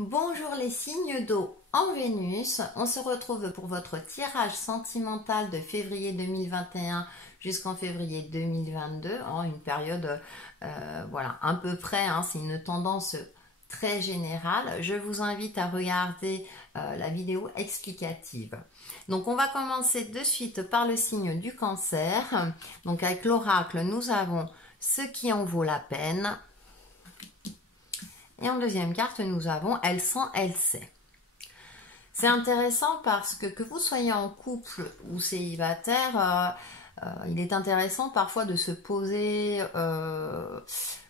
Bonjour les signes d'eau en Vénus, on se retrouve pour votre tirage sentimental de février 2021 jusqu'en février 2022, en une période voilà, à peu près, c'est une tendance très générale. Je vous invite à regarder la vidéo explicative. Donc on va commencer de suite par le signe du Cancer. Donc avec l'oracle, nous avons ce qui en vaut la peine. Et en deuxième carte, nous avons elle sent, elle sait. C'est intéressant parce que vous soyez en couple ou célibataire, il est intéressant parfois de se poser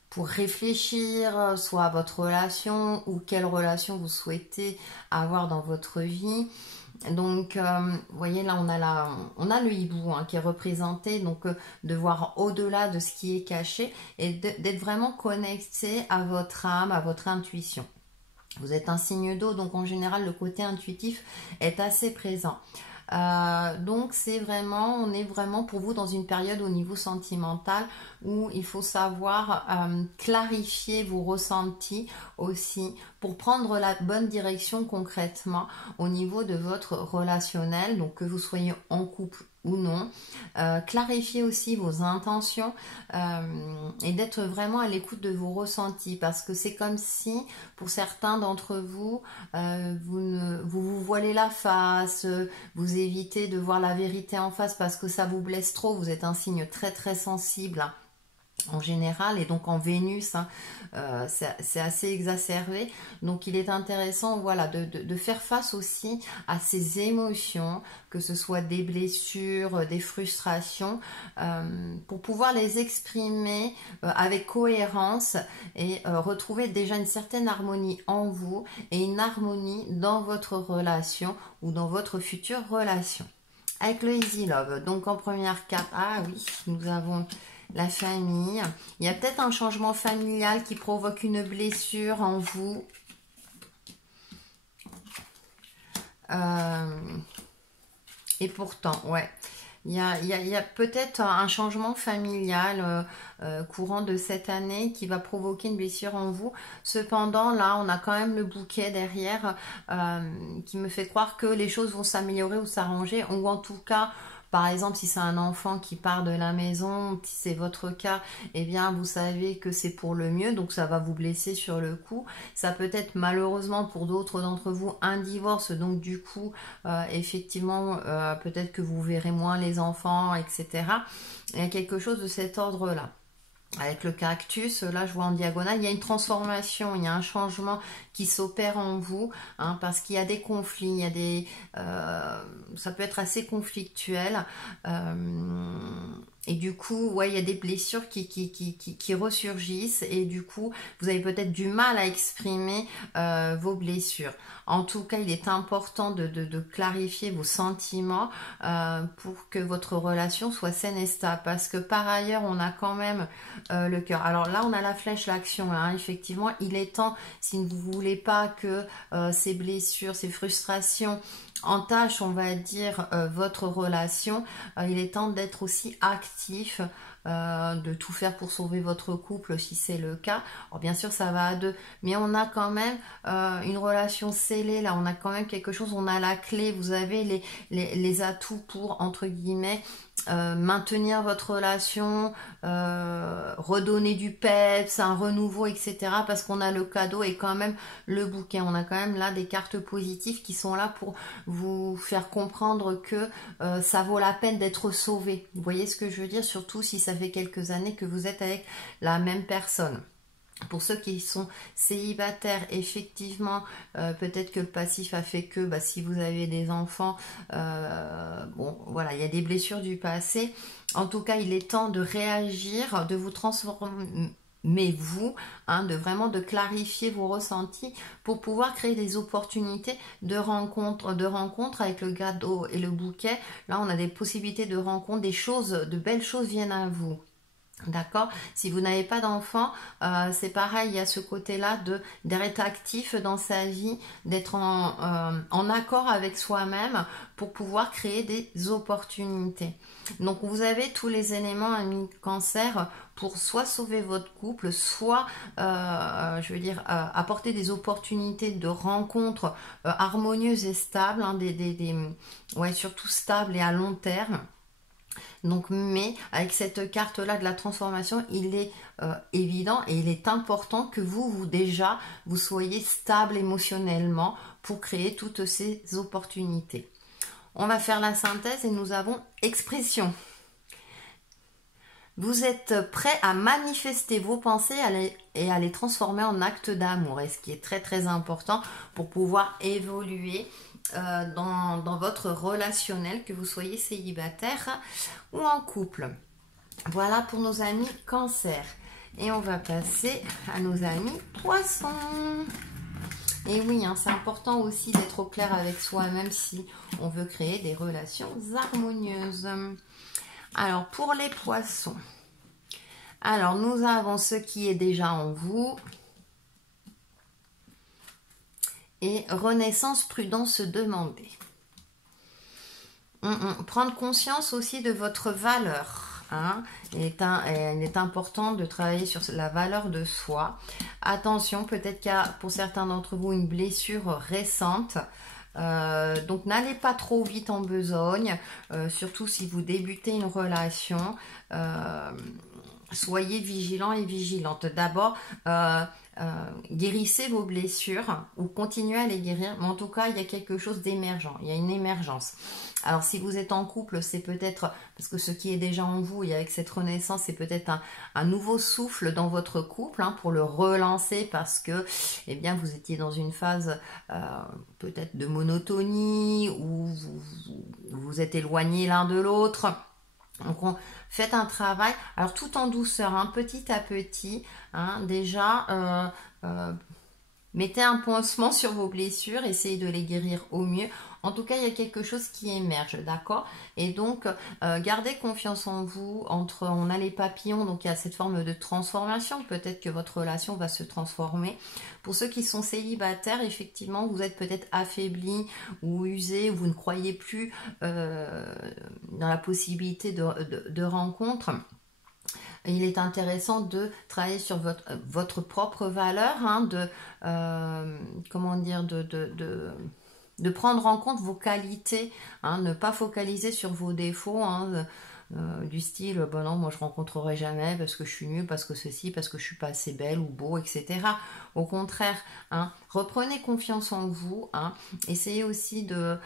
pour réfléchir soit à votre relation ou quelle relation vous souhaitez avoir dans votre vie. Donc, vous voyez, là, on a le hibou qui est représenté, donc de voir au-delà de ce qui est caché et d'être vraiment connecté à votre âme, à votre intuition. Vous êtes un signe d'eau, donc en général, le côté intuitif est assez présent. Donc on est vraiment pour vous dans une période au niveau sentimental où il faut savoir clarifier vos ressentis aussi pour prendre la bonne direction concrètement au niveau de votre relationnel, donc que vous soyez en couple ou non. Clarifier aussi vos intentions et d'être vraiment à l'écoute de vos ressentis, parce que c'est comme si pour certains d'entre vous vous voilez la face, vous évitez de voir la vérité en face parce que ça vous blesse trop. Vous êtes un signe très très sensible en général, et donc en Vénus c'est assez exacerbé, donc il est intéressant voilà de faire face aussi à ces émotions, que ce soit des blessures, des frustrations, pour pouvoir les exprimer avec cohérence et retrouver déjà une certaine harmonie en vous et une harmonie dans votre relation ou dans votre future relation. Avec le Easy Love, donc en première carte, oui, nous avons la famille. Il y a peut-être un changement familial qui provoque une blessure en vous. Et pourtant, ouais, il y a peut-être un changement familial courant de cette année qui va provoquer une blessure en vous. Cependant, là, on a quand même le bouquet derrière qui me fait croire que les choses vont s'améliorer ou s'arranger, ou en tout cas, par exemple, si c'est un enfant qui part de la maison, si c'est votre cas, eh bien, vous savez que c'est pour le mieux, donc ça va vous blesser sur le coup. Ça peut être malheureusement pour d'autres d'entre vous un divorce, donc du coup, effectivement, peut-être que vous verrez moins les enfants, etc. Il y a quelque chose de cet ordre-là. Avec le cactus, là je vois en diagonale, il y a une transformation, il y a un changement qui s'opère en vous, parce qu'il y a des conflits, il y a des, ça peut être assez conflictuel, et du coup, ouais, il y a des blessures qui ressurgissent, et du coup, vous avez peut-être du mal à exprimer vos blessures. En tout cas, il est important de clarifier vos sentiments pour que votre relation soit saine et stable, parce que par ailleurs, on a quand même le cœur. Alors là, on a la flèche, l'action, effectivement, il est temps, si vous ne voulez pas que ces blessures, ces frustrations entachent, on va dire, votre relation, il est temps d'être aussi actif, de tout faire pour sauver votre couple si c'est le cas. Alors bien sûr ça va à deux, mais on a quand même une relation scellée, là on a quand même quelque chose, on a la clé, vous avez les atouts pour, entre guillemets, maintenir votre relation, redonner du peps, un renouveau, etc. Parce qu'on a le cadeau et quand même le bouquet. On a quand même là des cartes positives qui sont là pour vous faire comprendre que ça vaut la peine d'être sauvé. Vous voyez ce que je veux dire? Surtout si ça fait quelques années que vous êtes avec la même personne. Pour ceux qui sont célibataires, effectivement, peut-être que le passif a fait que, si vous avez des enfants, bon, voilà, il y a des blessures du passé. En tout cas, il est temps de réagir, de vous transformer, vous, de clarifier vos ressentis pour pouvoir créer des opportunités de rencontres avec le cadeau et le bouquet. Là, on a des possibilités de rencontres, de belles choses viennent à vous. D'accord? Si vous n'avez pas d'enfant, c'est pareil, il y a ce côté-là d'être actif dans sa vie, d'être en accord avec soi-même pour pouvoir créer des opportunités. Donc vous avez tous les éléments amis Cancer pour soit sauver votre couple, soit, je veux dire, apporter des opportunités de rencontres harmonieuses et stables, hein, ouais, surtout stables et à long terme. Donc, mais avec cette carte-là de la transformation, il est évident et il est important que déjà, vous soyez stable émotionnellement pour créer toutes ces opportunités. On va faire la synthèse et nous avons expression. Vous êtes prêt à manifester vos pensées et à les transformer en actes d'amour. Et ce qui est très très important pour pouvoir évoluer dans votre relationnel, que vous soyez célibataire ou en couple. Voilà pour nos amis Cancer. Et on va passer à nos amis Poissons. Et oui, hein, c'est important aussi d'être au clair avec soi-même si on veut créer des relations harmonieuses. Alors, pour les Poissons, alors nous avons ce qui est déjà en vous. Et renaissance, prudence demandée. Prendre conscience aussi de votre valeur. Hein. Il est important de travailler sur la valeur de soi. Attention, peut-être qu'il y a pour certains d'entre vous une blessure récente. Donc n'allez pas trop vite en besogne, surtout si vous débutez une relation. Soyez vigilant et vigilante. D'abord, guérissez vos blessures ou continuez à les guérir, mais en tout cas il y a quelque chose d'émergent, il y a une émergence. Alors si vous êtes en couple, c'est peut-être parce que ce qui est déjà en vous et avec cette renaissance, c'est peut-être un nouveau souffle dans votre couple, hein, pour le relancer parce que eh bien vous étiez dans une phase peut-être de monotonie ou vous vous êtes éloignés l'un de l'autre. Donc faites un travail, alors tout en douceur, hein, petit à petit, hein, déjà mettez un pansement sur vos blessures, essayez de les guérir au mieux. En tout cas, il y a quelque chose qui émerge, d'accord? Et donc, gardez confiance en vous. On a les papillons, donc il y a cette forme de transformation. Peut-être que votre relation va se transformer. Pour ceux qui sont célibataires, effectivement, vous êtes peut-être affaiblis ou usés, vous ne croyez plus dans la possibilité de rencontres. Il est intéressant de travailler sur votre propre valeur, hein, comment dire, de prendre en compte vos qualités, hein, ne pas focaliser sur vos défauts, hein, du style, bon non, moi je rencontrerai jamais parce que je suis nulle, parce que ceci, parce que je suis pas assez belle ou beau, etc. Au contraire, hein, reprenez confiance en vous, hein, essayez aussi de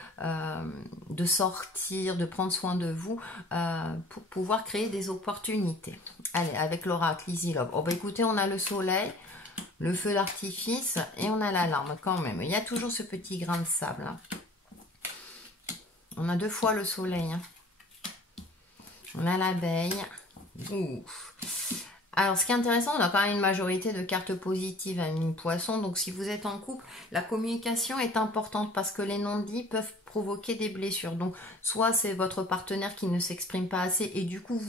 sortir, de prendre soin de vous pour pouvoir créer des opportunités. Allez, avec l'oracle Easy Love. Oh bah écoutez, on a le soleil, le feu d'artifice et on a la larme quand même. Il y a toujours ce petit grain de sable. Hein. On a 2 fois le soleil. Hein. On a l'abeille. Alors, ce qui est intéressant, on a quand même une majorité de cartes positives à une poisson. Donc, si vous êtes en couple, la communication est importante parce que les non-dits peuvent provoquer des blessures. Donc, soit c'est votre partenaire qui ne s'exprime pas assez et du coup,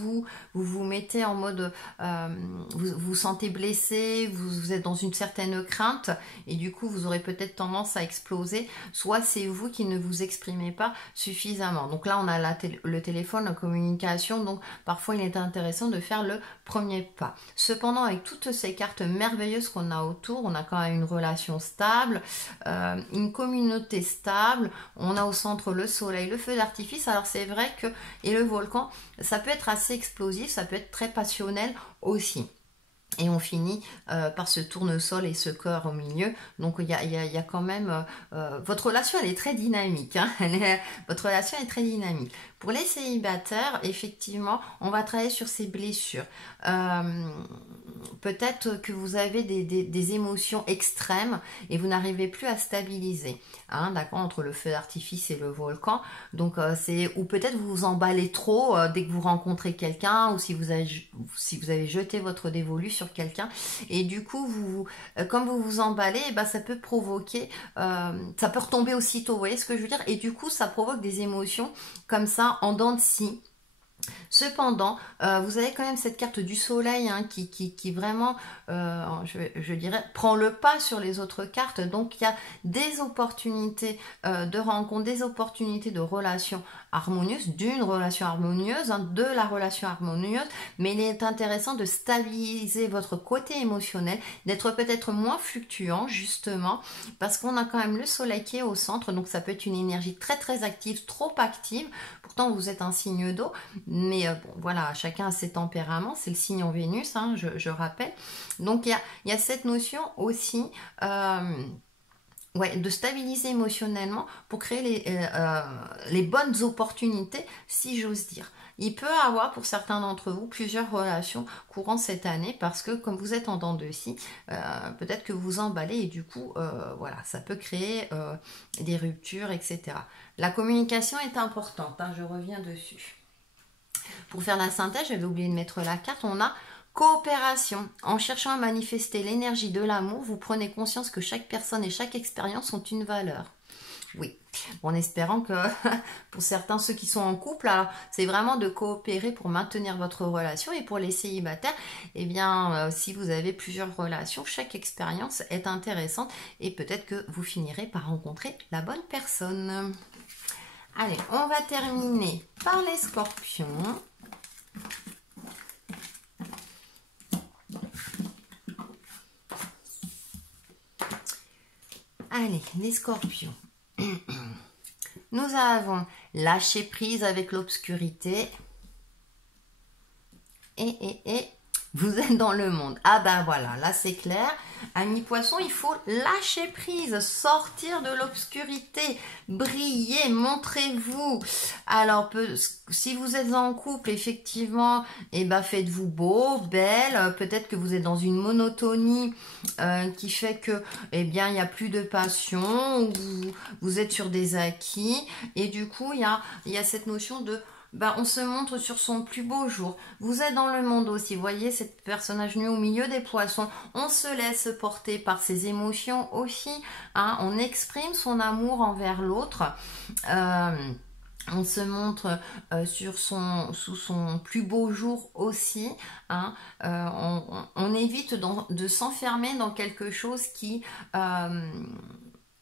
vous mettez en mode, vous vous sentez blessé, vous êtes dans une certaine crainte et du coup, vous aurez peut-être tendance à exploser. Soit c'est vous qui ne vous exprimez pas suffisamment. Donc là, on a le téléphone, la communication. Donc, parfois, il est intéressant de faire le premier pas. Cependant, avec toutes ces cartes merveilleuses qu'on a autour, on a quand même une relation stable, une communauté stable, on a au centre le soleil, le feu d'artifice. Alors c'est vrai que, et le volcan, ça peut être assez explosif, ça peut être très passionnel aussi. Et on finit par ce tournesol et ce cœur au milieu. Donc il y a quand même... votre relation, elle est très dynamique. Hein, votre relation est très dynamique. Pour les célibataires, effectivement, on va travailler sur ces blessures. Peut-être que vous avez des émotions extrêmes et vous n'arrivez plus à stabiliser. Hein, d'accord, entre le feu d'artifice et le volcan. Donc ou peut-être vous vous emballez trop dès que vous rencontrez quelqu'un ou si vous avez jeté votre dévolu sur quelqu'un et du coup comme vous vous emballez, ça peut provoquer, ça peut retomber aussitôt, vous voyez ce que je veux dire, et du coup ça provoque des émotions comme ça en dents de scie. Cependant, vous avez quand même cette carte du soleil hein, qui vraiment, je dirais, prend le pas sur les autres cartes. Donc, il y a des opportunités de rencontres, des opportunités de relations harmonieuses, d'une relation harmonieuse, hein, de la relation harmonieuse. Mais il est intéressant de stabiliser votre côté émotionnel, d'être peut-être moins fluctuant, justement, parce qu'on a quand même le soleil qui est au centre. Donc, ça peut être une énergie très, très active, trop active. Pourtant, vous êtes un signe d'eau, mais bon, voilà, chacun a ses tempéraments, c'est le signe en Vénus, hein, je rappelle. Donc, il y a cette notion aussi ouais, de stabiliser émotionnellement pour créer les bonnes opportunités, si j'ose dire. Il peut avoir pour certains d'entre vous plusieurs relations courant cette année parce que comme vous êtes en dents de scie, peut-être que vous emballez et du coup, voilà, ça peut créer des ruptures, etc. La communication est importante, hein, je reviens dessus. Pour faire la synthèse, j'avais oublié de mettre la carte, on a coopération. En cherchant à manifester l'énergie de l'amour, vous prenez conscience que chaque personne et chaque expérience ont une valeur. Oui, en espérant que pour certains, ceux qui sont en couple, c'est vraiment de coopérer pour maintenir votre relation. Et pour les célibataires, eh bien, si vous avez plusieurs relations, chaque expérience est intéressante et peut-être que vous finirez par rencontrer la bonne personne. Allez, on va terminer par les scorpions. Allez, les scorpions. Nous avons lâcher prise avec l'obscurité. Et vous êtes dans le monde. Ah ben voilà, là c'est clair. Amis poissons, il faut lâcher prise, sortir de l'obscurité, briller, montrez-vous. Alors, si vous êtes en couple, effectivement, eh ben, faites-vous beau, belle. Peut-être que vous êtes dans une monotonie qui fait que, eh bien, il n'y a plus de passion, vous êtes sur des acquis. Et du coup, il y a cette notion de on se montre sur son plus beau jour. Vous êtes dans le monde aussi, vous voyez, cette personnage nu au milieu des poissons. On se laisse porter par ses émotions aussi. Hein, on exprime son amour envers l'autre. On se montre sous son plus beau jour aussi. Hein, on évite de s'enfermer dans quelque chose qui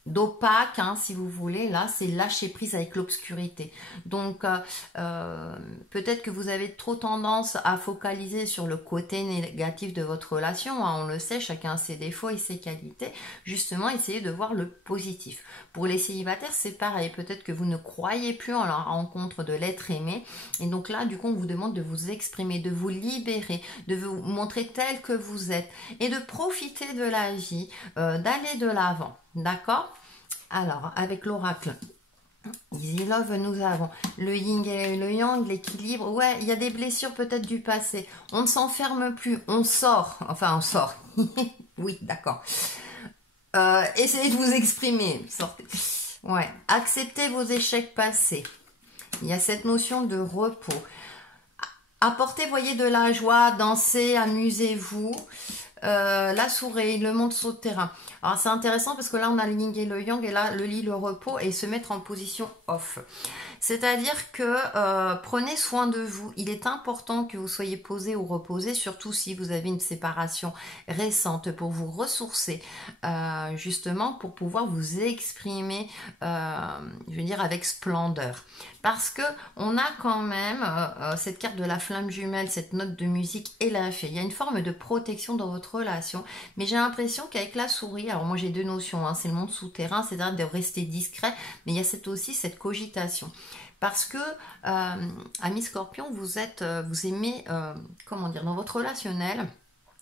d'opaque, hein, si vous voulez. Là, c'est lâcher prise avec l'obscurité. Donc, peut-être que vous avez trop tendance à focaliser sur le côté négatif de votre relation. Hein, on le sait, chacun a ses défauts et ses qualités. Justement, essayez de voir le positif. Pour les célibataires, c'est pareil. Peut-être que vous ne croyez plus en la rencontre de l'être aimé. Et donc là, du coup, on vous demande de vous exprimer, de vous libérer, de vous montrer tel que vous êtes et de profiter de la vie, d'aller de l'avant. D'accord? Alors, avec l'oracle Easy Love, nous avons le yin et le yang, l'équilibre. Ouais, il y a des blessures peut-être du passé. On ne s'enferme plus, on sort. Enfin, on sort. Oui, d'accord. Essayez de vous exprimer. Sortez. Ouais, acceptez vos échecs passés. Il y a cette notion de repos. Apportez, voyez, de la joie, dansez, amusez-vous. La souris, le monde souterrain. Alors c'est intéressant parce que là on a le yin et le yang et là le lit, le repos et se mettre en position off. C'est-à-dire que prenez soin de vous. Il est important que vous soyez posé ou reposé, surtout si vous avez une séparation récente, pour vous ressourcer, justement pour pouvoir vous exprimer, je veux dire, avec splendeur. Parce que on a quand même cette carte de la flamme jumelle, cette note de musique et la fée. Il y a une forme de protection dans votre relation, mais j'ai l'impression qu'avec la souris, alors moi j'ai deux notions, hein, c'est le monde souterrain, c'est-à-dire de rester discret, mais il y a aussi cette cogitation. Parce que, amis scorpions, vous aimez, comment dire, dans votre relationnel,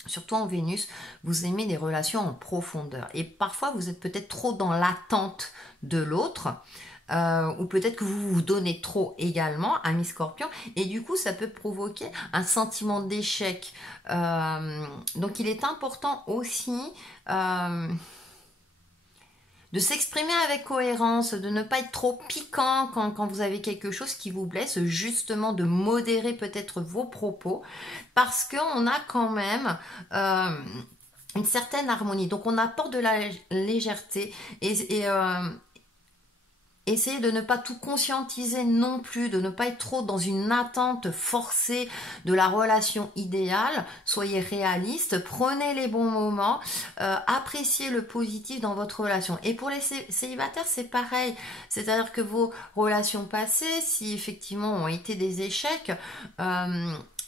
surtout en Vénus, vous aimez des relations en profondeur. Et parfois, vous êtes peut-être trop dans l'attente de l'autre, ou peut-être que vous vous donnez trop également, amis scorpions, et du coup, ça peut provoquer un sentiment d'échec. Donc, il est important aussi de s'exprimer avec cohérence, de ne pas être trop piquant quand vous avez quelque chose qui vous blesse, justement de modérer peut-être vos propos, parce qu'on a quand même une certaine harmonie. Donc on apporte de la légèreté et Essayez de ne pas tout conscientiser non plus, de ne pas être trop dans une attente forcée de la relation idéale. Soyez réaliste, prenez les bons moments, appréciez le positif dans votre relation. Et pour les célibataires, c'est pareil. C'est-à-dire que vos relations passées, si effectivement ont été des échecs,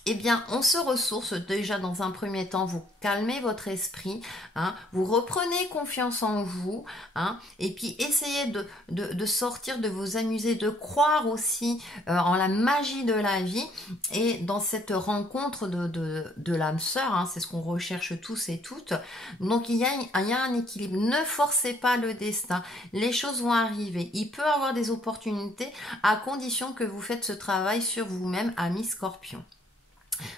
eh bien, on se ressource déjà dans un premier temps, vous calmez votre esprit, hein, vous reprenez confiance en vous, hein, et puis essayez de sortir, de vous amuser, de croire aussi en la magie de la vie et dans cette rencontre de l'âme sœur, hein, c'est ce qu'on recherche tous et toutes. Donc il y a un équilibre, ne forcez pas le destin, les choses vont arriver, il peut y avoir des opportunités à condition que vous faites ce travail sur vous-même, ami Scorpion.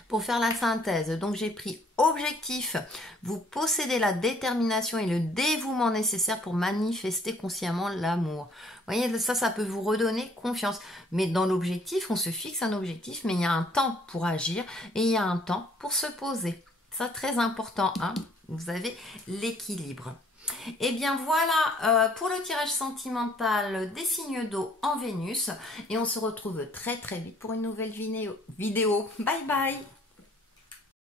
Pour faire la synthèse, donc j'ai pris objectif, vous possédez la détermination et le dévouement nécessaire pour manifester consciemment l'amour. Vous voyez, ça peut vous redonner confiance. Mais dans l'objectif, on se fixe un objectif, mais il y a un temps pour agir et il y a un temps pour se poser. Ça, très important, hein. Vous avez l'équilibre. Et bien voilà pour le tirage sentimental des signes d'eau en Vénus et on se retrouve très très vite pour une nouvelle vidéo. Bye bye.